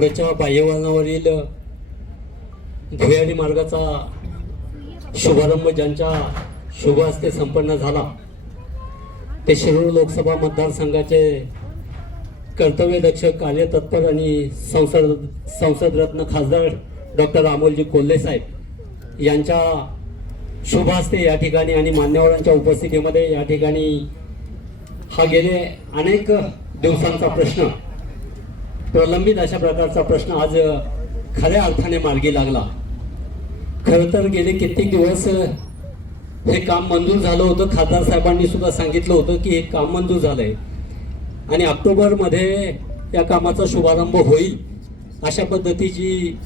घोड्याच्या बाह्यवळणावरील भुयारी मार्गाचा शुभारंभ ज्यांच्या शुभ हस्ते संपन्न झाला ते शिरूर लोकसभा मतदारसंघाचे कर्तव्यदक्ष कार्यतत्पर आणि संसद संसदरत्न खासदार डॉक्टर अमोलजी कोल्हे साहेब यांच्या शुभ हस्ते या ठिकाणी आणि मान्यवरांच्या उपस्थितीमध्ये या ठिकाणी हा गेले अनेक दिवसांचा प्रश्न प्रलंबित अशा प्रकारचा प्रश्न आज खऱ्या अर्थाने मार्गी लागला. खरं तर गेले कित्येक दिवस हे काम मंजूर झालं होतं. खासदार साहेबांनी सुद्धा सांगितलं होतं की हे काम मंजूर झालंय. आणि ऑक्टोबरमध्ये या कामाचा शुभारंभ होईल अशा पद्धतीची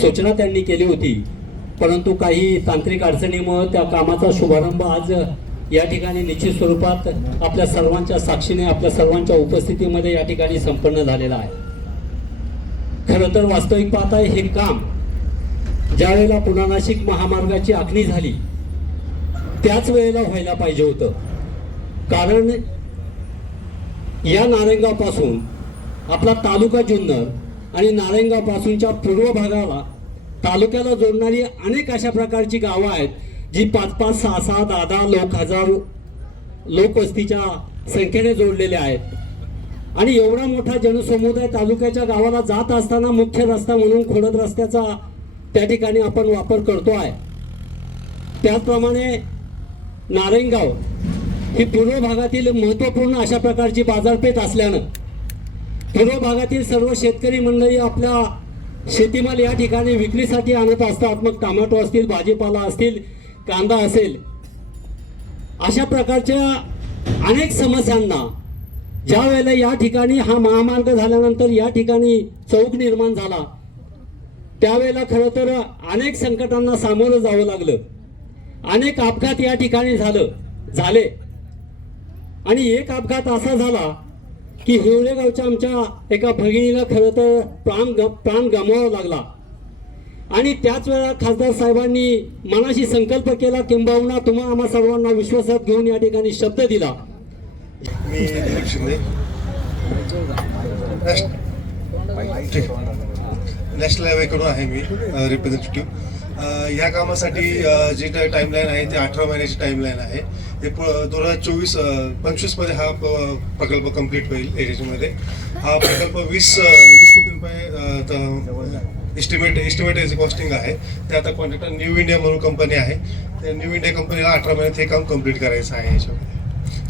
सूचना त्यांनी केली होती. परंतु काही तांत्रिक अडचणीमुळं त्या कामाचा शुभारंभ आज या ठिकाणी निश्चित स्वरूपात आपल्या सर्वांच्या साक्षीने आपल्या सर्वांच्या उपस्थितीमध्ये या ठिकाणी संपन्न झालेला आहे. खरं तर वास्तविक पाहता हे काम ज्या वेळेला नाशिक महामार्गाची आखणी झाली त्याच वेळेला व्हायला पाहिजे होतं. कारण या नारेंगापासून आपला तालुका जुन्नर आणि नारेंगापासूनच्या पूर्व भागाला तालुक्याला जोडणारी अनेक अशा प्रकारची गावं आहेत जी पाच पाच सहा सहा दहा दहा लोक हजार लोकवस्तीच्या संख्येने जोडलेले आहेत. आणि एवढा मोठा जनसमुदाय तालुक्याच्या गावाला जात असताना मुख्य रस्ता म्हणून खोडद रस्त्याचा त्या ठिकाणी आपण वापर करतो आहे त्याचप्रमाणे नारायणगाव ही पूर्व भागातील महत्त्वपूर्ण अशा प्रकारची बाजारपेठ असल्यानं पूर्व भागातील सर्व शेतकरी मंडळी आपल्या शेतीमाल या ठिकाणी विक्रीसाठी आणत असतात. मग टमाटो असतील भाजीपाला असतील कांदा असेल. अशा प्रकारच्या अनेक समस्यांना ज्या वेळेला या ठिकाणी हा महामार्ग झाल्यानंतर या ठिकाणी चौक निर्माण झाला त्यावेळेला खरं तर अनेक संकटांना सामोरं जावं लागलं. अनेक अपघात या ठिकाणी झालं झाले. आणि एक अपघात असा झाला की हिवळेगावच्या आमच्या एका भगिनीला खरं तर प्राण ग प्राण गमवावा लागला. आणि त्याच वेळा खासदार साहेबांनी मनाशी संकल्प केला किंबहुना तुम्हा आम्हा सर्वांना विश्वासात घेऊन या ठिकाणी शब्द दिला. मी दिलीप शिंदे नॅशनल हायवेकडून आहे मी रिप्रेझेंटेटिव्ह ह्या कामासाठी जे जी काही टाईमलाईन आहे ती अठरा महिन्याची टाईमलाईन आहे. हे दोन हजार चोवीस पंचवीसमध्ये हा प- प्रकल्प कंप्लीट होईल एरियामध्ये हा प्रकल्प वीस वीस कोटी रुपये इस्टिमेट इस्टिमेट कॉस्टिंग आहे. ते आता कॉन्ट्रॅक्टर न्यू इंडिया म्हणून कंपनी आहे. त्या न्यू इंडिया कंपनीला अठरा महिन्यात हे काम कंप्लीट करायचं आहे याच्यामध्ये.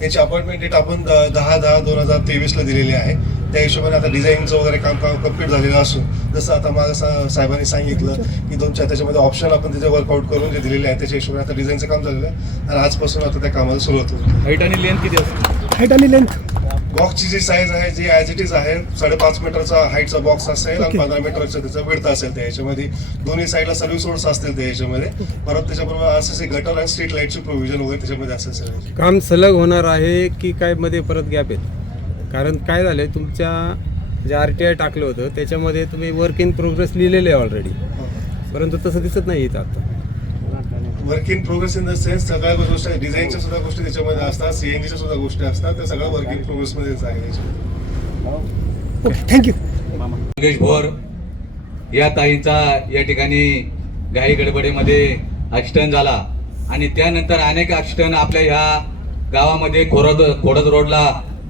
त्याची अपॉइंटमेंट डेट आपण दहा दहा दोन हजार तेवीसला दिलेली आहे. त्या हिशोबाने आता डिझाईनचं वगैरे काम काम कंप्लीट झालेलं असून जसं आता माझं सा- साहेबांनी सांगितलं की दोन चार त्याच्यामध्ये ऑप्शन आपण त्याचे वर्कआउट करून जे दिलेले आहे त्याच्या हिशोबाने आता डिझाईनचं काम झालेलं आहे. आणि आजपासून आता त्या कामाला सुरुवात होईल. हाईट आणि लेंथ किती असते हाईट आणि लेंथ बॉक्सची जी साईज आहे जी ॲज इट इज आहे साडेपाच मीटरचा हाईटचा बॉक्स असेल आणि. पंधरा मीटरचा त्याचा विडथ असेल त्या ह्याच्यामध्ये दोन्ही साईडला सर्व्हिस रोड्स असतील त्या ह्याच्यामध्ये परत त्याच्याबरोबर असं गटर आणि स्ट्रीट लाईटची प्रोव्हिजन वगैरे त्याच्यामध्ये असेल काम सलग होणार आहे की काय मध्ये परत गॅप आहेत कारण काय झालंय तुमच्या जे आर टी आय टाकलं होतं त्याच्यामध्ये तुम्ही वर्क इन प्रोग्रेस लिहिलेलं आहे ऑलरेडी परंतु तसं दिसत नाही इथं आता. Work in progress in the sense सगळ्या गोष्टी डिझाईनच्या सुद्धा गोष्टी त्याच्यामध्ये असतात सीएनजीच्या सुद्धा गोष्टी असतात त्या सगळ्या वर्क इन प्रोग्रेसमध्येच आहे थँक्यू मंगेश भोर या ताईंचा या ठिकाणी घाई गडबडीमध्ये ॲक्सिडंट झाला. आणि त्यानंतर अनेक ॲक्सिडंट आपल्या ह्या गावामध्ये खोरद खोडद रोडला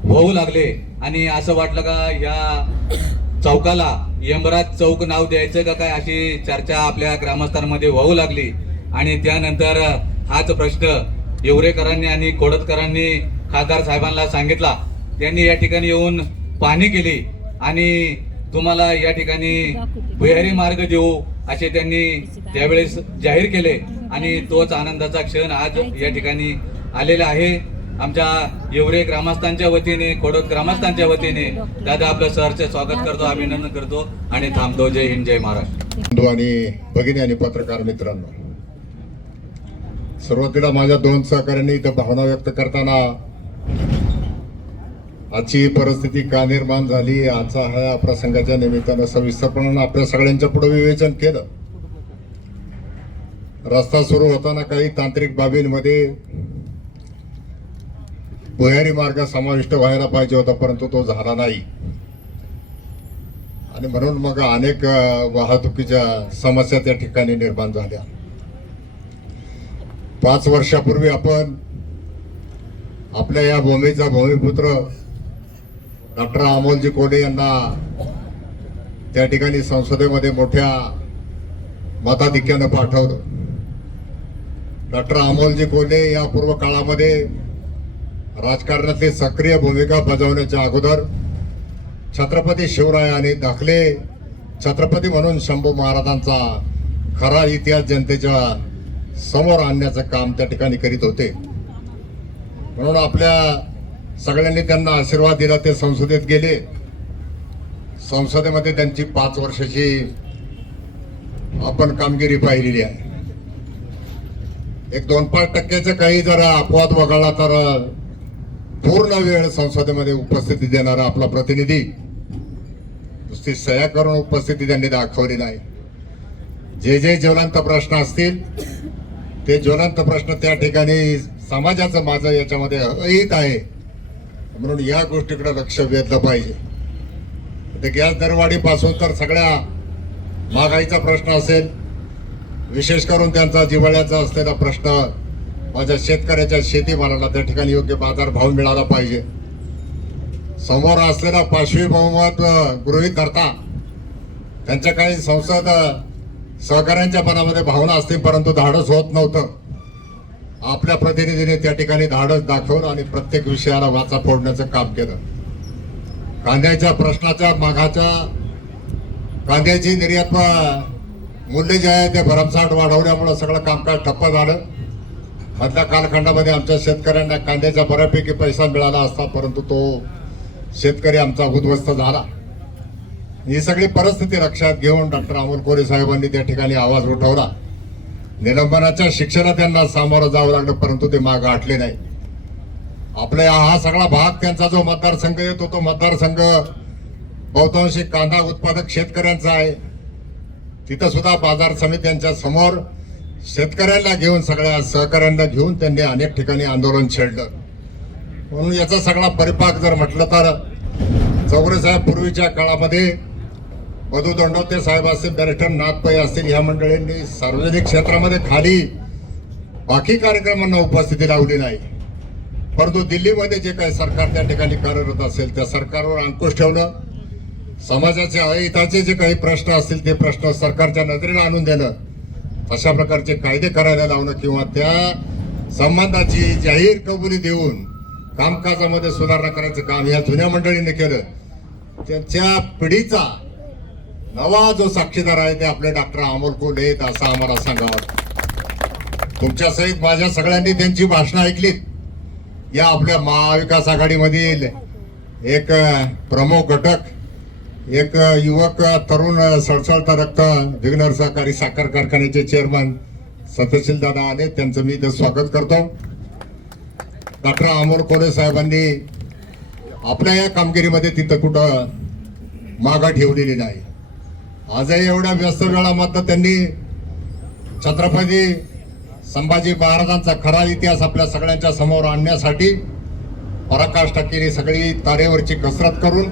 होऊ लागले. आणि असं वाटलं का या चौकाला यमराज चौक नाव द्यायचं का काय अशी चर्चा आपल्या ग्रामस्थांमध्ये होऊ लागली. आणि त्यानंतर हाच प्रश्न येवरेकरांनी आणि कोडतकरांनी खासदार साहेबांना सांगितला. त्यांनी या ठिकाणी येऊन पाहणी केली आणि तुम्हाला या ठिकाणी भुयारी मार्ग देऊ असे त्यांनी त्यावेळेस जाहीर केले. आणि तोच आनंदाचा क्षण आज या ठिकाणी आलेला आहे. आमच्या येवरे ग्रामस्थांच्या वतीने कोडत ग्रामस्थांच्या वतीने दादा आपलं सरचे स्वागत करतो अभिनंदन करतो आणि थांबतो. जय हिंद जय महाराष्ट्र. बंधू आणि भगिनी आणि पत्रकार मित्रांनो सुरुवातीला माझ्या दोन सहकार्यांनी इथं भावना व्यक्त करताना आजची परिस्थिती का निर्माण झाली आजचा ह्या प्रसंगाच्या निमित्तानं सविस्तरपणानं आपल्या सगळ्यांच्या पुढे विवेचन केलं. रस्ता सुरू होताना काही तांत्रिक बाबींमध्ये भुयारी मार्ग समाविष्ट व्हायला पाहिजे होता परंतु तो झाला नाही. आणि म्हणून मग अनेक वाहतुकीच्या समस्या त्या ठिकाणी निर्माण झाल्या. पाच वर्षापूर्वी आपण आपल्या या भूमीचा भूमिपुत्र डॉक्टर अमोलजी कोडे यांना त्या ठिकाणी संसदेमध्ये मोठ्या मताधिक्यानं पाठवलं. डॉक्टर अमोलजी कोल्हे या पूर्व काळामध्ये राजकारणातली सक्रिय भूमिका बजावण्याच्या अगोदर छत्रपती शिवराय आणि दाखले छत्रपती म्हणून शंभू महाराजांचा खरा इतिहास जनतेच्या समोर आणण्याचं काम त्या ठिकाणी करीत होते. म्हणून आपल्या सगळ्यांनी त्यांना आशीर्वाद दिला ते संसदेत गेले. संसदेमध्ये त्यांची पाच वर्षाची आपण कामगिरी पाहिलेली आहे. एक दोन पाच टक्क्याचं काही जरा अपवाद वगळला तर पूर्ण वेळ संसदेमध्ये उपस्थिती देणारा आपला प्रतिनिधी नुसती सह्या करून उपस्थिती त्यांनी दाखवली नाही. जे जे ज्वलंत प्रश्न असतील ते ज्वलंत प्रश्न त्या ठिकाणी समाजाचं माझं याच्यामध्ये अहित आहे. म्हणून या गोष्टीकडे लक्ष वेधलं पाहिजे. ते गॅस दरवाढीपासून तर सगळ्या महागाईचा प्रश्न असेल विशेष करून त्यांचा जिव्हाळ्याचा असलेला प्रश्न माझ्या शेतकऱ्याच्या शेतीमालाला त्या ठिकाणी योग्य बाजार भाव मिळाला पाहिजे. समोर असलेला पाशवी बहुमत गृहीत धरता त्यांच्या काही संसद सहकाऱ्यांच्या मनामध्ये भावना असतील परंतु धाडस होत नव्हतं. आपल्या प्रतिनिधीने त्या ठिकाणी धाडस दाखवून आणि प्रत्येक विषयाला वाचा फोडण्याचं काम केलं. कांद्याच्या प्रश्नाच्या मागाच्या कांद्याची निर्यात मूल्य जे आहे ते भरमसाठ वाढवल्यामुळं सगळं कामकाज ठप्प झालं. मधल्या कालखंडामध्ये आमच्या शेतकऱ्यांना कांद्याचा बऱ्यापैकी पैसा मिळाला असता परंतु तो शेतकरी आमचा उद्ध्वस्त झाला. ही सगळी परिस्थिती लक्षात घेऊन डॉक्टर अमोल कोरे साहेबांनी त्या ठिकाणी आवाज उठवला. निलंबनाच्या शिक्षेला त्यांना सामोरं जावं लागलं परंतु ते माग आटले नाही. आपल्या हा सगळा भाग त्यांचा जो मतदारसंघ येतो तो मतदारसंघ बहुतांशी कांदा उत्पादक शेतकऱ्यांचा आहे. तिथं सुद्धा बाजार समित्यांच्या समोर शेतकऱ्यांना घेऊन सगळ्या सहकाऱ्यांना घेऊन त्यांनी अनेक ठिकाणी आंदोलन छेडलं. म्हणून याचा सगळा परिपाक जर म्हटलं तर चौरे साहेब पूर्वीच्या काळामध्ये मधु दंडोते साहेब असतील बॅरिस्टर नाथपै असतील ह्या मंडळींनी सार्वजनिक क्षेत्रामध्ये खाली बाकी कार्यक्रमांना उपस्थिती लावली नाही. परंतु दिल्लीमध्ये जे काही सरकार त्या ठिकाणी कार्यरत असेल त्या सरकारवर अंकुश ठेवणं समाजाच्या अहिताचे जे काही प्रश्न असतील ते प्रश्न सरकारच्या नजरेला आणून देणं अशा प्रकारचे कायदे करायला लावणं किंवा त्या संबंधाची जाहीर कबुली देऊन कामकाजामध्ये सुधारणा करायचं काम या जुन्या मंडळीने केलं. त्यांच्या पिढीचा नवा जो साक्षीदार आहे ते आपले डॉक्टर अमोल कोल्हे आहेत असं आम्हाला सांगावं. तुमच्या सहित माझ्या सगळ्यांनी त्यांची भाषणं ऐकलीत या आपल्या महाविकास आघाडीमधील एक प्रमुख घटक एक युवक तरुण सळसळता रक्त विघ्नर सहकारी साखर कारखान्याचे चेअरमन सत्यशील दादा आले. त्यांचं मी इथं स्वागत करतो. डॉक्टर अमोल कोले साहेबांनी आपल्या या कामगिरीमध्ये तिथं कुठं मागा ठेवलेली नाही. आजही एवढ्या व्यस्त वेळामध्ये त्यांनी छत्रपती संभाजी महाराजांचा खरा इतिहास आपल्या सगळ्यांच्या समोर आणण्यासाठी पराकाष्ठा केली सगळी तारेवरची कसरत करून.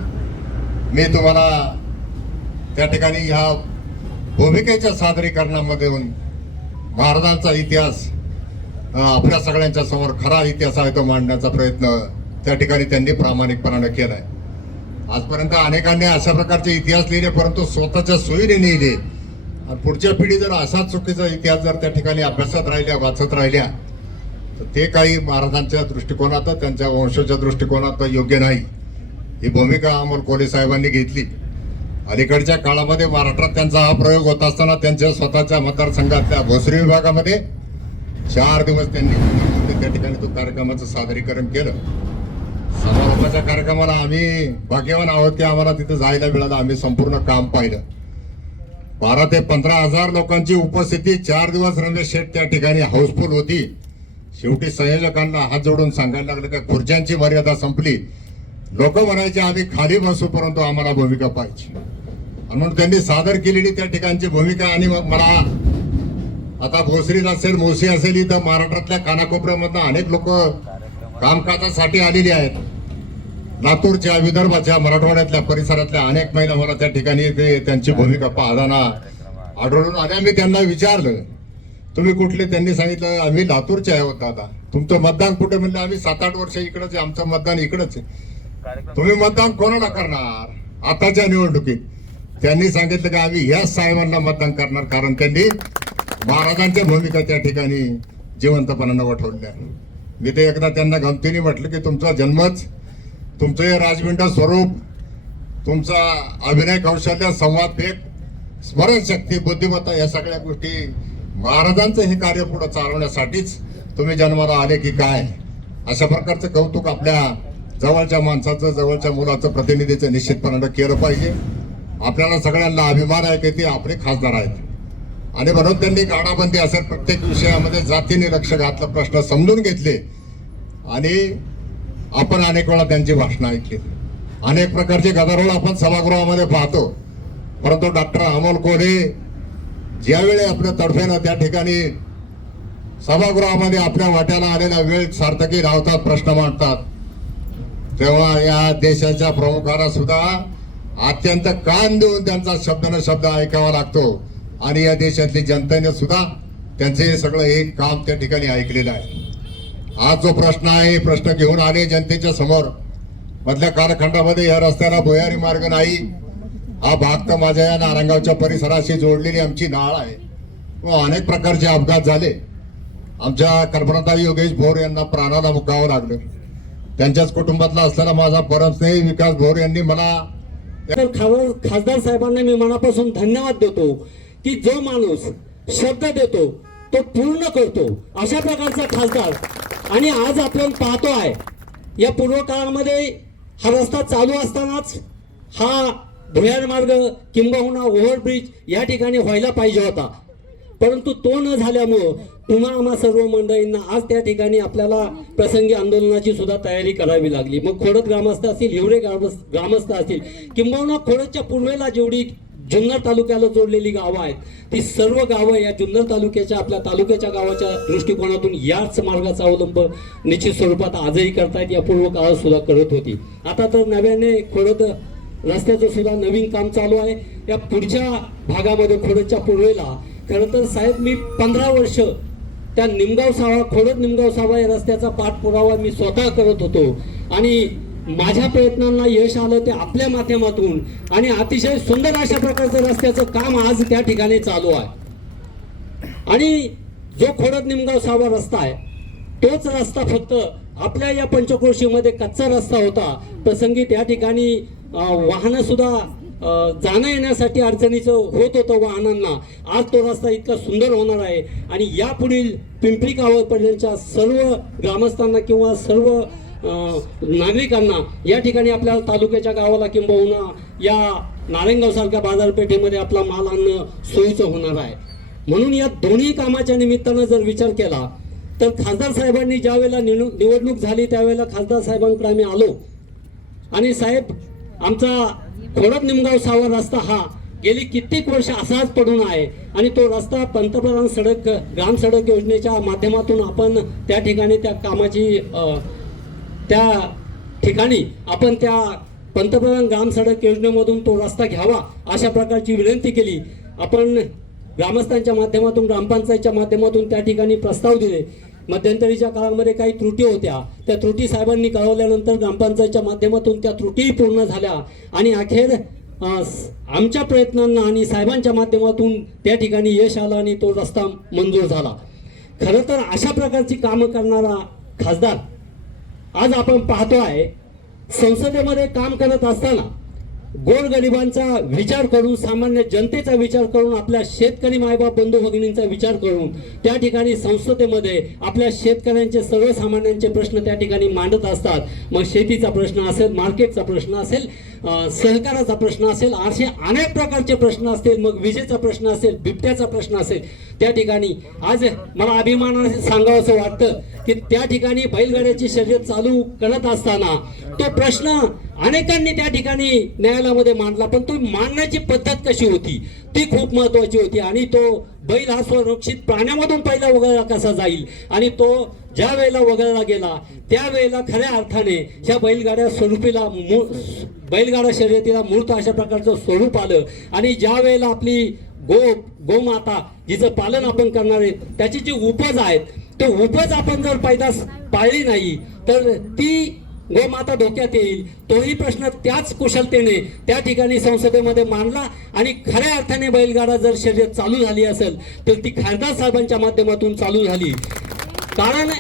मी तुम्हाला त्या ठिकाणी ह्या भूमिकेच्या सादरीकरणामध्ये महाराजांचा इतिहास आपल्या सगळ्यांच्या समोर खरा इतिहास आहे तो मांडण्याचा प्रयत्न त्या ठिकाणी त्यांनी प्रामाणिकपणाने केलाय. आजपर्यंत अनेकांनी अशा प्रकारचे इतिहास लिहिले परंतु स्वतःच्या सोयीने लिहिले. आणि पुढच्या पिढी जर असाच चुकीचा इतिहास जर त्या ठिकाणी अभ्यासात राहिल्या वाचत राहिल्या तर ते काही महाराजांच्या दृष्टिकोनात त्यांच्या वंशाच्या दृष्टिकोनात योग्य नाही. ही भूमिका अमोल कोले साहेबांनी घेतली. अलीकडच्या काळामध्ये महाराष्ट्रात त्यांचा हा प्रयोग होत असताना त्यांच्या स्वतःच्या मतदारसंघातल्या भोसरी विभागामध्ये चार दिवस त्यांनी त्या ठिकाणी तो कार्यक्रमाचं सादरीकरण केलं. समारोपाच्या कार्यक्रमाला आम्ही भाग्यवान आहोत की आम्हाला तिथे जायला मिळालं. आम्ही संपूर्ण काम पाहिलं. बारा ते पंधरा हजार लोकांची उपस्थिती चार दिवस रमेश शेठ त्या ठिकाणी हाऊसफुल होती. शेवटी संयोजकांना हात जोडून सांगायला लागलं का खुर्च्यांची मर्यादा संपली. लोक म्हणायचे आम्ही खाली बसू परंतु आम्हाला भूमिका पाहिजे म्हणून त्यांनी सादर केलेली त्या ठिकाणची भूमिका आणि मला आता भोसरीत असेल मोसी असेल इथं महाराष्ट्रातल्या कानाकोपऱ्यामधनं अनेक लोक कामकाजासाठी आलेली आहेत. लातूरच्या विदर्भाच्या मराठवाड्यातल्या परिसरातल्या अनेक महिला मला त्या ठिकाणी ते त्यांची भूमिका पाहताना आढळून आल्या मी त्यांना विचारलं तुम्ही कुठले? त्यांनी सांगितलं आम्ही लातूरचे आहोत दादा तुमचं मतदान कुठे? म्हणलं आम्ही सात आठ वर्ष इकडंच आहे. आमचं मतदान इकडंच आहे. तुम्ही मतदान कोणाला करणार? आताच्या निवडणुकीत. त्यांनी सांगितलं की आम्ही ह्याच साहेबांना मतदान करणार कारण त्यांनी महाराजांच्या भूमिका त्या ठिकाणी जिवंतपणानं वठवल्या मी ते एकदा त्यांना गमतीने म्हटलं की तुमचा जन्मच तुमचं हे राजविंड स्वरूप तुमचा अभिनय कौशल्य संवाद फेक स्मरणशक्ती बुद्धिमत्ता या सगळ्या गोष्टी महाराजांचं हे कार्य पुढे चालवण्यासाठीच तुम्ही जन्माला आले की काय? अशा प्रकारचं कौतुक आपल्या जवळच्या माणसाचं जवळच्या मुलाचं प्रतिनिधीचं निश्चितपणानं केलं पाहिजे. आपल्याला सगळ्यांना अभिमान आहे की ते आपले खासदार आहेत. आणि म्हणून त्यांनी गाडाबंदी असेल प्रत्येक विषयामध्ये जातीने लक्ष घातलं प्रश्न समजून घेतले. आणि आपण अनेक वेळा त्यांची भाषणं ऐकली. अनेक प्रकारचे गदारोळ आपण सभागृहामध्ये पाहतो. परंतु डॉक्टर अमोल कोल्हे ज्यावेळी आपल्या तडफेनं त्या ठिकाणी सभागृहामध्ये आपल्या वाट्याला आलेला वेळ सार्थकी लावतात प्रश्न मांडतात तेव्हा या देशाच्या प्रमुखाला सुद्धा अत्यंत कान देऊन त्यांचा शब्द न शब्द ऐकावा लागतो. आणि या देशातली जनतेने सुद्धा त्यांचे हे सगळं एक काम त्या ठिकाणी ऐकलेलं आहे. आज जो प्रश्न आहे प्रश्न घेऊन आले जनतेच्या समोर. मधल्या कालखंडामध्ये या रस्त्याला भुयारी मार्ग नाही. हा भाग तर माझ्या या नारंगावच्या परिसराशी जोडलेली आमची नाळ आहे. व अनेक प्रकारचे अपघात झाले. आमच्या कल्पनाताई योगेश भोर यांना प्राणाला मुकावं लागलं. त्यांच्याच कुटुंबातला असलेला माझा परमस्नेही विकास भोर यांनी मला खासदार साहेबांना मी मनापासून धन्यवाद देतो की जो माणूस शब्द देतो तो पूर्ण करतो. अशा प्रकारचा खासदार आणि आज आपण पाहतो आहे या पूर्व काळामध्ये हा रस्ता चालू असतानाच हा भुयार मार्ग किंबहुना ओव्हरब्रिज या ठिकाणी व्हायला पाहिजे होता. परंतु तो न झाल्यामुळं पुन्हा आम्हा सर्व मंडळींना आज त्या ठिकाणी आपल्याला प्रसंगी आंदोलनाची सुद्धा तयारी करावी लागली. मग खोडत ग्रामस्थ असतील हिवरे ग्रामस्थ ग्रामस्थ असतील किंबहुना खोडतच्या पूर्वेला जेवढी जुन्नर तालुक्याला जोडलेली गावं आहेत. ती सर्व गावं या जुन्नर तालुक्याच्या आपल्या तालुक्याच्या गावाच्या दृष्टिकोनातून याच मार्गाचा अवलंब निश्चित स्वरूपात आजही करतायत. या पूर्व काळात सुद्धा करत होती. आता तर नव्याने खोडत रस्त्याचं सुद्धा नवीन काम चालू आहे. या पुढच्या भागामध्ये खोडदच्या पूर्वेला खरं तर साहेब मी पंधरा वर्ष त्या निमगाव सावा खोडत निमगाव सावा या रस्त्याचा पाठपुरावा मी स्वतः करत होतो. आणि माझ्या प्रयत्नांना यश आलं ते आपल्या माध्यमातून. आणि अतिशय सुंदर अशा प्रकारचं रस्त्याचं काम आज त्या ठिकाणी चालू आहे. आणि जो खोडत निमगाव सावा रस्ता आहे तोच रस्ता फक्त आपल्या या पंचक्रोशीमध्ये कच्चा रस्ता होता. प्रसंगी त्या ठिकाणी वाहनं सुद्धा जाणं येण्यासाठी अडचणीचं होत होतं वाहनांना. आज तो रस्ता इतका सुंदर होणार आहे. आणि यापुढील पिंपरी गावापर्यंतच्या सर्व ग्रामस्थांना किंवा सर्व नागरिकांना या ठिकाणी आपल्या तालुक्याच्या गावाला किंबहुना या नारायणगाव सारख्या बाजारपेठेमध्ये आपला माल आणणं सोयीचं होणार आहे. म्हणून या दोन्ही कामाच्या निमित्तानं जर विचार केला तर खासदार साहेबांनी ज्या वेळेला निवडणूक झाली त्यावेळेला खासदार साहेबांकडे आम्ही आलो. आणि साहेब आमचा खोडद निमगाव सावर रस्ता हा गेली कित्येक वर्ष असाच पडून आहे आणि तो रस्ता पंतप्रधान सडक ग्राम सडक योजनेच्या माध्यमातून आपण त्या ठिकाणी त्या कामाची त्या ठिकाणी आपण त्या पंतप्रधान ग्राम सडक योजनेमधून तो रस्ता घ्यावा अशा प्रकारची विनंती केली. आपण ग्रामस्थांच्या माध्यमातून ग्रामपंचायतच्या माध्यमातून त्या ठिकाणी प्रस्ताव दिले. मध्यंतरीच्या काळामध्ये काही त्रुटी होत्या. त्या त्रुटी साहेबांनी कळवल्यानंतर ग्रामपंचायतच्या माध्यमातून त्या त्रुटीही पूर्ण झाल्या. आणि अखेर आमच्या प्रयत्नांना आणि साहेबांच्या माध्यमातून त्या ठिकाणी यश आलं आणि तो रस्ता मंजूर झाला. खरं तर अशा प्रकारची कामं करणारा खासदार आज आपण पाहतो आहे संसदेमध्ये काम करत असताना गोरगरिबांचा विचार करून सामान्य जनतेचा विचार करून आपल्या शेतकरी मायबाप बंधू भगिनींचा विचार करून त्या ठिकाणी संसदेमध्ये आपल्या शेतकऱ्यांचे सर्वसामान्यांचे प्रश्न त्या ठिकाणी मांडत असतात. मग शेतीचा प्रश्न असेल मार्केटचा प्रश्न असेल सहकाराचा प्रश्न असेल असे अनेक प्रकारचे प्रश्न असतील मग विजेचा प्रश्न असेल बिबट्याचा प्रश्न असेल त्या ठिकाणी आज मला अभिमानाने सांगावं असं वाटतं की त्या ठिकाणी बैलगाड्याची शर्यत चालू करत असताना तो प्रश्न अनेकांनी त्या ठिकाणी न्यायालयामध्ये मांडला पण तो मांडण्याची पद्धत कशी होती? ती खूप महत्वाची होती आणि तो बैल हा संरक्षित प्राण्यामधून पहिला वगळला कसा जाईल आणि तो ज्या वेळेला वगळला गेला त्यावेळेला खऱ्या अर्थाने ह्या बैलगाड्या स्वरूपीला मूळ बैलगाडा शर्यतीला मूर्त अशा प्रकारचं स्वरूप आलं. आणि ज्या वेळेला आपली गो गोमाता जिचं पालन आपण करणार आहे त्याची जी उपज आहेत ते उपज आपण जर पैदास पाळली नाही तर ती गोमाता धोक्यात येईल. तोही प्रश्न त्याच कुशलतेने त्या ठिकाणी संसदेमध्ये मांडला. आणि खऱ्या अर्थाने बैलगाडा जर शर्यत चालू झाली असेल तर ती खासदार साहेबांच्या माध्यमातून चालू झाली. कारण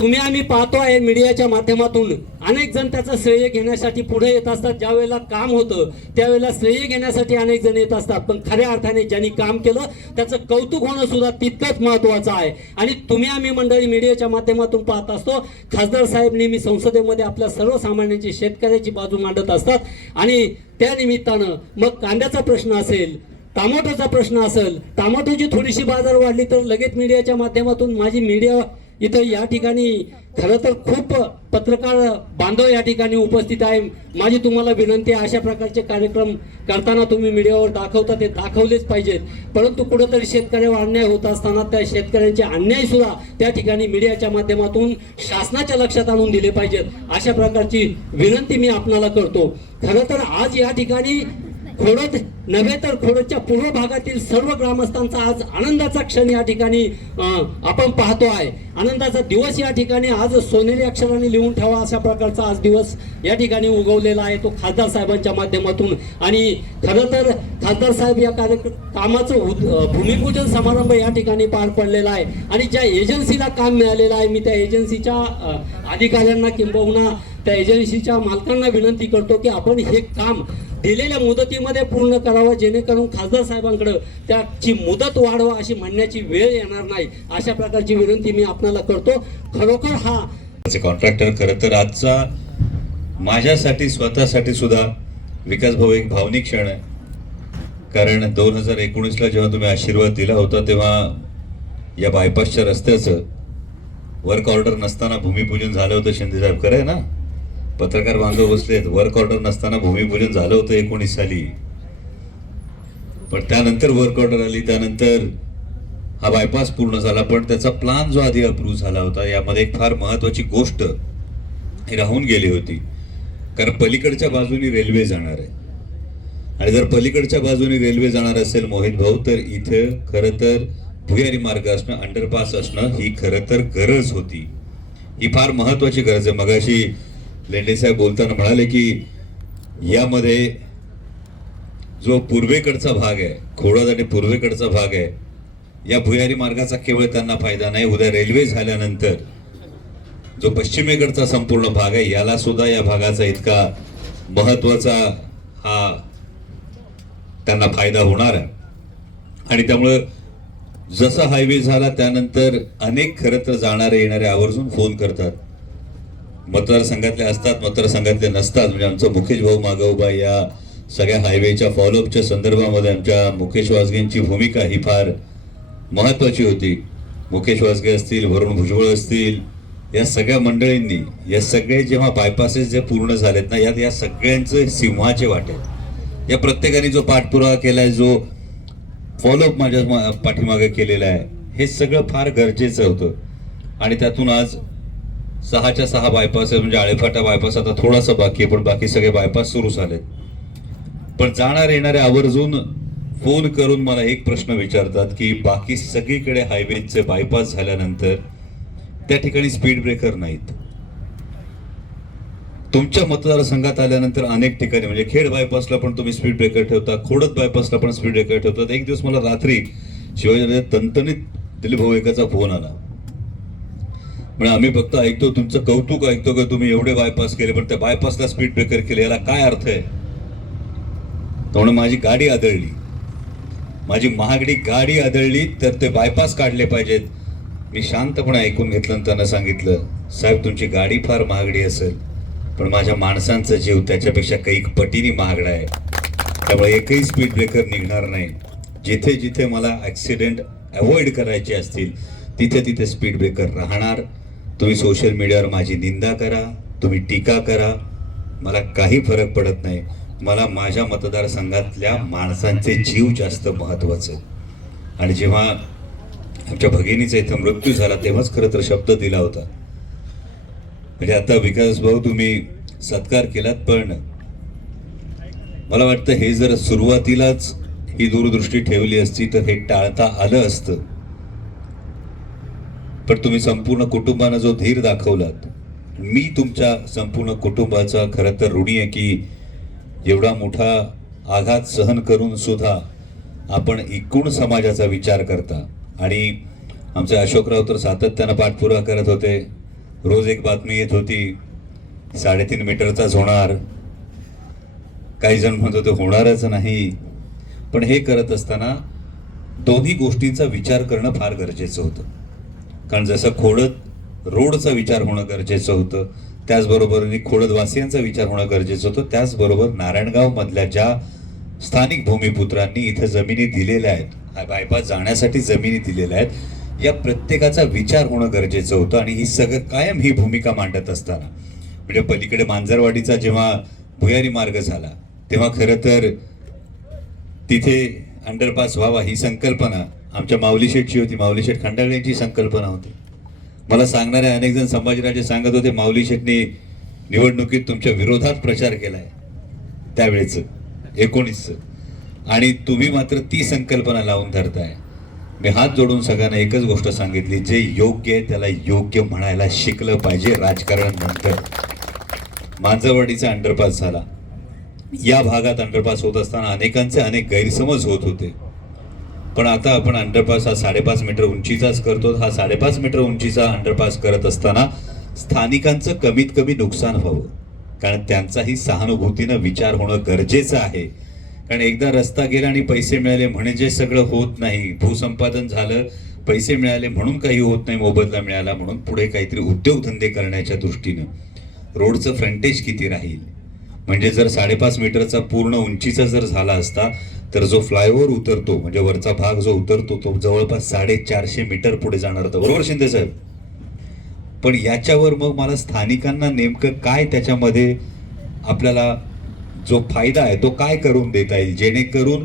तुम्ही आम्ही पाहतो आहे मीडियाच्या माध्यमातून. अनेक जण त्याचं श्रेय घेण्यासाठी पुढे येत असतात. ज्या वेळेला काम होतं त्यावेळेला श्रेय घेण्यासाठी अनेक जण येत असतात. पण खऱ्या अर्थाने ज्यांनी काम केलं त्याचं कौतुक होणं सुद्धा तितकंच महत्वाचं आहे. आणि तुम्ही आम्ही मंडळी मीडियाच्या माध्यमातून पाहत असतो. खासदार साहेब नेहमी संसदेमध्ये आपल्या सर्वसामान्यांची शेतकऱ्याची बाजू मांडत असतात. आणि त्या निमित्तानं मग कांद्याचा प्रश्न असेल टमाटोचा प्रश्न असेल टमाटोची थोडीशी बाजार वाढली तर लगेच मीडियाच्या माध्यमातून माझी मीडिया इथं या ठिकाणी खरं तर खूप पत्रकार बांधव या ठिकाणी उपस्थित आहे. माझी तुम्हाला विनंती आहे अशा प्रकारचे कार्यक्रम करताना तुम्ही मीडियावर दाखवता ते दाखवलेच पाहिजेत. परंतु कुठंतरी शेतकऱ्यावर अन्याय होत असताना त्या शेतकऱ्यांचे अन्याय सुद्धा त्या ठिकाणी मीडियाच्या माध्यमातून शासनाच्या लक्षात आणून दिले पाहिजेत. अशा प्रकारची विनंती मी आपणाला करतो. खरं तर आज या ठिकाणी खोडद नव्हे तर खोडदच्या पूर्व भागातील सर्व ग्रामस्थांचा आज आनंदाचा क्षण या ठिकाणी आपण पाहतो आहे. आनंदाचा दिवस या ठिकाणी आज सोनेरी अक्षराने लिहून ठेवा अशा प्रकारचा आज दिवस या ठिकाणी उगवलेला आहे तो खासदार साहेबांच्या माध्यमातून. आणि खरं तर खासदार साहेब या कार्यक्रम कामाचं उद- भूमिपूजन समारंभ या ठिकाणी पार पडलेला आहे. आणि ज्या एजन्सीला काम मिळालेलं आहे मी त्या एजन्सीच्या अधिकाऱ्यांना किंबहुना त्या एजन्सीच्या मालकांना विनंती करतो की आपण हे काम दिलेल्या मुदतीमध्ये पूर्ण करावं जेणेकरून खासदार साहेबांकडं त्याची मुदत वाढवा अशी म्हणण्याची वेळ येणार नाही अशा प्रकारची विनंती मी आपणाला करतो. खरोखर हा कॉन्ट्रॅक्टर खरं तर आजचा माझ्यासाठी स्वतःसाठी सुद्धा विकास भाऊ एक भावनिक क्षण आहे. कारण दोन हजार एकोणीसला जेव्हा तुम्ही आशीर्वाद दिला होता तेव्हा या बायपासच्या रस्त्याचं वर्क ऑर्डर नसताना भूमिपूजन झालं होतं शिंदे साहेब. खरं आहे ना? पत्रकार बांधव बसलेत. वर्क ऑर्डर नसताना भूमिपूजन झालं होतं एकोणीस साली. पण त्यानंतर वर्क ऑर्डर आली त्यानंतर हा बायपास पूर्ण झाला. पण त्याचा प्लान जो आधी अप्रूव्ह झाला होता यामध्ये एक फार महत्वाची गोष्ट ही राहून गेली होती. कारण पलीकडच्या बाजूनी रेल्वे जाणार आहे. आणि जर पलीकडच्या बाजूने रेल्वे जाणार असेल मोहित भाऊ तर इथं खरं तर भुयारी मार्ग असणं अंडरपास असणं ही खरं तर गरज होती. ही फार महत्वाची गरज आहे. मगाशी लेंडेसाहेब बोलताना म्हणाले की यामध्ये जो पूर्वेकडचा भाग आहे खोडद आणि पूर्वेकडचा भाग आहे या भुयारी मार्गाचा केवळ त्यांना फायदा नाही उद्या रेल्वे झाल्यानंतर जो पश्चिमेकडचा संपूर्ण भाग आहे याला सुद्धा या भागाचा इतका महत्त्वाचा हा त्यांना फायदा होणार आहे. आणि त्यामुळं जसा हायवे झाला त्यानंतर अनेक खरं तर जाणारे येणारे आवर्जून फोन करतात. मतदारसंघातले असतात मतदारसंघातले नसतात. म्हणजे आमचं मुकेश भाऊ मागवबा या सगळ्या हायवेच्या फॉलोअपच्या संदर्भामध्ये आमच्या मुकेश वाजगेंची भूमिका ही फार महत्त्वाची होती. मुकेश वाजगे असतील वरुण भुजबळ असतील या सगळ्या मंडळींनी या सगळे जेव्हा बायपासेस जे पूर्ण झालेत ना यात या सगळ्यांचं सिंहाचे वाटे. या प्रत्येकाने जो पाठपुरावा केलाय जो फॉलोअप माझ्या मा- पाठीमागे केलेला आहे हे सगळं फार गरजेचं होतं. आणि त्यातून आज सहाच्या सहा बायपास म्हणजे आळेफाटा बायपास आता थोडासा बाकी आहे पण बाकी सगळे बायपास सुरू झालेत. पण जाणार येणारे आवर्जून फोन करून मला एक प्रश्न विचारतात की बाकी सगळीकडे हायवेचे बायपास झाल्यानंतर त्या ठिकाणी स्पीड ब्रेकर नाहीत. तुमच्या मतदारसंघात आल्यानंतर अनेक ठिकाणी म्हणजे खेड बायपासला पण तुम्ही स्पीड ब्रेकर ठेवता खोडत बायपासला पण स्पीड ब्रेकर ठेवतात. एक दिवस मला रात्री शिवाजी तंतनीत दिलीप भाऊ एकाचा फोन आला. म्हणजे आम्ही फक्त ऐकतो तुमचं कौतुक ऐकतो का? तुम्ही एवढे बायपास केले पण त्या बायपासला स्पीड ब्रेकर केले याला काय अर्थ आहे? म्हणून माझी गाडी आदळली. माझी महागडी गाडी आदळली तर ते बायपास काढले पाहिजेत. मी शांतपणे ऐकून घेतलं आणि त्यांना सांगितलं साहेब तुमची गाडी फार महागडी असेल पण माझ्या माणसांचा जीव त्याच्यापेक्षा काही पटीने महागडा आहे. त्यामुळे एकही स्पीड ब्रेकर निघणार नाही. जिथे जिथे मला ॲक्सिडेंट अवॉइड करायचे असतील तिथे तिथे स्पीड ब्रेकर राहणार तुम्ही सोशल मीडियावर माझी निंदा करा तुम्ही टीका करा. मला काही फरक पडत नाही. मला माझ्या मतदारसंघातल्या माणसांचे जीव जास्त महत्त्वाचे आणि जेव्हा आमच्या भगिनीचा इथं मृत्यू झाला तेव्हाच खरं तर शब्द दिला होता. म्हणजे आता विकास भाऊ तुम्ही सत्कार केलात पण मला वाटतं हे जर सुरुवातीलाच ही दूरदृष्टी ठेवली असती तर हे टाळता आलं असतं. पण तुम्ही संपूर्ण कुटुंबानं जो धीर दाखवलात मी तुमच्या संपूर्ण कुटुंबाचा खरं तर ऋणी आहे की एवढा मोठा आघात सहन करून सुद्धा आपण एकूण समाजाचा विचार करता. आणि आमचे अशोकराव तर सातत्यानं पाठपुरावा करत होते. रोज एक बातमी येत होती साडेतीन मीटरचाच होणार काही जण म्हणत होते होणारच नाही. पण हे करत असताना दोन्ही गोष्टींचा विचार करणं फार गरजेचं होतं. कारण जसं खोडद रोडचा विचार होणं गरजेचं होतं त्याचबरोबर खोडदवासियांचा विचार होणं गरजेचं होतं त्याचबरोबर नारायणगावमधल्या ज्या स्थानिक भूमिपुत्रांनी इथं जमिनी दिलेल्या आहेत बायपास जाण्यासाठी जमिनी दिलेल्या आहेत या प्रत्येकाचा विचार होणं गरजेचं होतं आणि ही सगळं कायम ही भूमिका मांडत असताना. म्हणजे पलीकडे मांजरवाडीचा जेव्हा भुयारी मार्ग झाला तेव्हा खरं तर तिथे अंडरपास व्हावा ही संकल्पना आमच्या माऊली शेठची होती. माऊली शेठ यांची संकल्पना होती. मला सांगणारे अनेक जण संभाजीराजे सांगत होते माऊली शेठनी निवडणुकीत तुमच्या विरोधात प्रचार केलाय. त्यावेळेच एकोणीसचं आणि तुम्ही मात्र ती संकल्पना लावून धरताय. मी हात जोडून सगळ्यांना एकच गोष्ट सांगितली जे योग्य आहे त्याला योग्य म्हणायला शिकलं पाहिजे राजकारण नंतर मांजरवाडीचा अंडरपास झाला. या भागात अंडरपास होत असताना अनेकांचे अनेक गैरसमज होत होते. पण आता आपण अंडरपास हा साडेपाच मीटर उंचीचाच करतो. हा साडेपाच मीटर उंचीचा अंडरपास करत असताना स्थानिकांचं कमीत कमी नुकसान व्हावं. कारण त्यांचाही सहानुभूतीनं विचार होणं गरजेचं आहे. कारण एकदा रस्ता गेला आणि पैसे मिळाले म्हणजे सगळं होत नाही. भूसंपादन झालं पैसे मिळाले म्हणून काही होत नाही मोबदला मिळाला म्हणून पुढे काहीतरी उद्योगधंदे करण्याच्या दृष्टीनं. रोडचं फ्रंटेज किती राहील? म्हणजे जर साडेपाच मीटरचा पूर्ण उंचीचा जर झाला असता तर जो फ्लायओव्हर उतरतो म्हणजे वरचा भाग जो उतरतो तो जवळपास साडेचारशे मीटर पुढे जाणार होता. बरोबर शिंदे साहेब? पण याच्यावर मग मला स्थानिकांना नेमकं काय त्याच्यामध्ये आपल्याला जो फायदा आहे तो काय करून देता येईल? जेणेकरून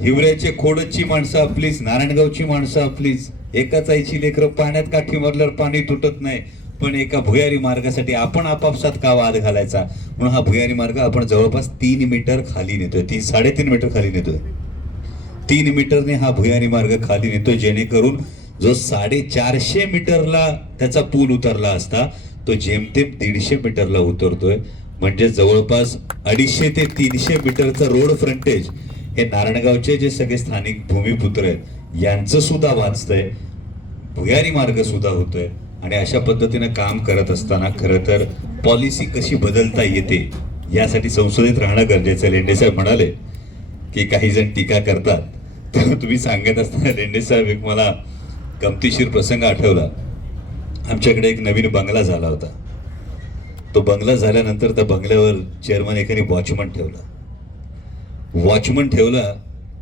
हिवऱ्याचे खोडची माणसं आपलीच नारायणगावची माणसं आपलीच एकाच आईची लेकरं पाण्यात काठी मारल्यावर पाणी तुटत नाही पण एका भुयारी मार्गासाठी आपण आपापसात का वाद घालायचा? म्हणून हा भुयारी मार्ग आपण जवळपास तीन मीटर खाली नेतोय. तीन साडेतीन मीटर खाली नेतोय. तीन मीटरने हा भुयारी मार्ग खाली नेतोय जेणेकरून जो साडेचारशे मीटरला त्याचा पूल उतरला असता तो जेमतेम दीडशे मीटरला उतरतोय. म्हणजे जवळपास अडीचशे ते तीनशे मीटरचा रोड फ्रंटेज हे नारायणगावचे जे सगळे स्थानिक भूमिपुत्र आहेत यांचं सुद्धा वाचतंय. भुयारी मार्ग सुद्धा होतोय. आणि अशा पद्धतीनं काम करत असताना खरं तर पॉलिसी कशी बदलता येते यासाठी संसदेत राहणं गरजेचं आहे. लेंडे साहेब म्हणाले की काही जण टीका करतात. तर तुम्ही सांगत असताना लेंडे साहेब एक मला गमतीशीर प्रसंग आठवला. आमच्याकडे एक नवीन बंगला झाला होता. तो बंगला झाल्यानंतर त्या बंगल्यावर चेअरमन एकाने वॉचमन ठेवला. वॉचमन ठेवला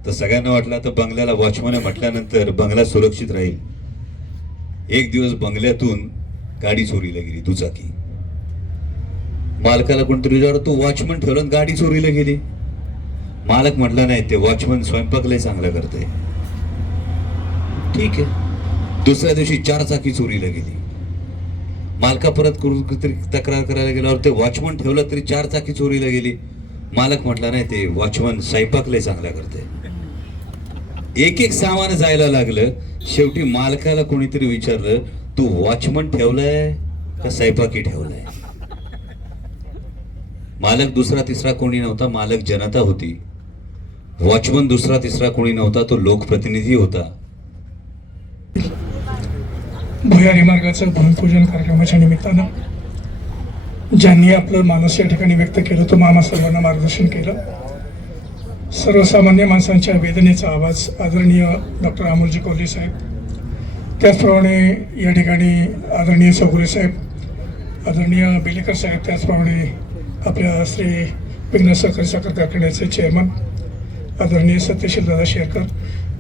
तर सगळ्यांना वाटलं तर बंगल्याला वॉचमन म्हटल्यानंतर बंगला सुरक्षित राहील. एक दिवस बंगल्यातून गाडी चोरीला गेली दुचाकी. मालकाला कोणतरी विचारलं तू वॉचमन ठेवलं गाडी चोरीला गेली? मालक म्हटलं नाही ते वॉचमन स्वयंपाक लय चांगलं करते ठीक आहे. दुसऱ्या दिवशी चार चाकी चोरीला गेली. मालका परत करून तक्रार करायला गेल्यावर ते वॉचमन ठेवलं तरी चार चाकी चोरीला गेली. मालक म्हटला नाही ते वॉचमन स्वयंपाकलाही लय चांगला करते एक एक सामान जायला लागलं. शेवटी मालकाला कोणीतरी विचारलं तू वॉचमन ठेवलाय का स्वयंपाकी ठेवलाय? मालक दुसरा तिसरा कोणी नव्हता मालक जनता होती. वॉचमन दुसरा तिसरा कोणी नव्हता तो लोकप्रतिनिधी होता. भुयारी मार्गाचं भूमिपूजन कार्यक्रमाच्या निमित्तानं ज्यांनी आपलं मानस या ठिकाणी व्यक्त केलं तो मामा सर्वांना मार्गदर्शन केलं. सर्वसामान्य माणसांच्या वेदनेचा आवाज आदरणीय डॉक्टर अमोलजी कोल्हे साहेब. त्याचप्रमाणे या ठिकाणी आदरणीय चौगुले साहेब आदरणीय बेलेकर साहेब त्याचप्रमाणे आपल्या श्री विघ्न सहकारी साखर कारखान्याचे चेअरमन आदरणीय सत्यशील दादा शेरकर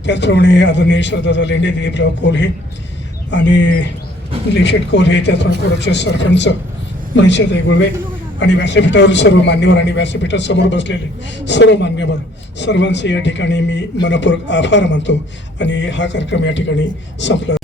त्याचप्रमाणे आदरणीय श्रद्धादा लेंडे दिलीपराव कोल्हे आणि दिलीप शेट कोल्हे त्याचप्रमाणे कोडचे सरपंच मनीषाताई गुळवे आणि व्यासपीठावर सर्व मान्यवर आणि व्यासपीठासमोर बसलेले सर्व मान्यवर सर्वांचे या ठिकाणी मी मनपूर्वक आभार मानतो आणि हा कार्यक्रम या ठिकाणी संपला.